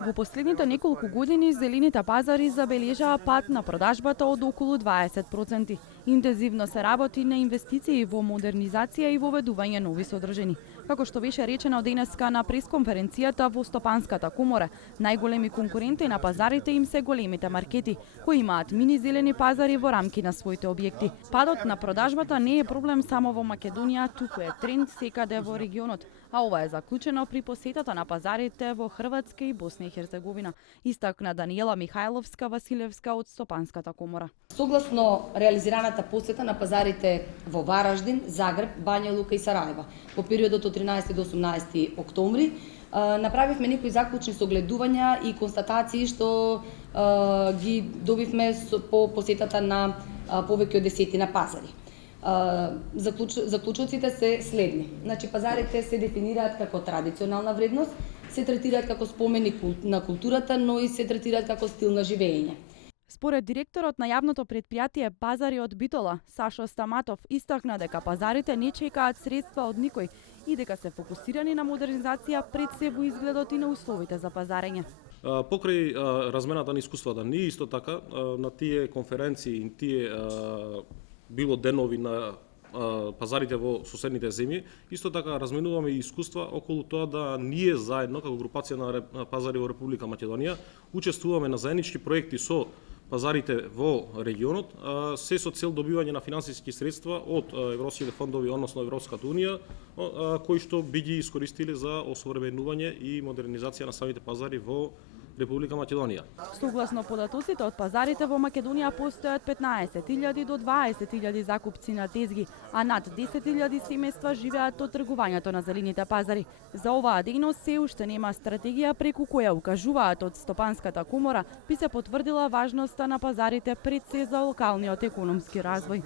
Во последните неколку години зелените пазари забележаа пат на продажбата од околу 20%. Интензивно се работи на инвестиции во модернизација и воведување нови содржини. Како што беше речено денеска на пресконференцијата во Стопанската комора, најголеми конкуренти на пазарите им се големите маркети, кои имаат мини зелени пазари во рамки на своите објекти. Падот на продажбата не е проблем само во Македонија, туку е тренд секаде во регионот, а ова е заклучено при посетата на пазарите во Хрватска и Босна и Херцеговина, истакна Даниела Михајловска-Василевска од Стопанската комора. Согласно реализираната посета на пазарите во Вараждин, Загреб, Бања Лука и Сараево во периодот од 13 до 18 октомври, направивме некои заклучни согледувања и констатации што ги добивме по посетата на повеќе од 10 на пазари. Заклучоците се следни. Значи, пазарите се дефинираат како традиционална вредност, се третираат како споменик на културата, но и се третираат како стил на живење. Според директорот на јавното предпријатие Пазари од Битола, Сашо Стаматов, истакна дека пазарите не чекаат средства од никој и дека се фокусирани на модернизација пред се во изгледот и на условите за пазарење. Покрај размената на искуствата, ние исто така на тие конференции, тие било денови на пазарите во соседните земји, исто така разменуваме и искуства околу тоа да ние заедно како групација на пазари во Република Македонија учествуваме на заеднички проекти со пазарите во регионот, се со цел добивање на финансиски средства од европските фондови, односно Европската унија, кои што би ги искористили за осовременување и модернизација на самите пазари во Република Македонија. Согласно податоците од пазарите во Македонија постојат 15.000 до 20.000 закупци на тезги, а над 10.000 семејства живеат од тргувањето на зелените пазари. За оваа дејност се уште нема стратегија преку која укажуваат од Стопанската комора би се потврдила важноста на пазарите пред се за локалниот економски развој.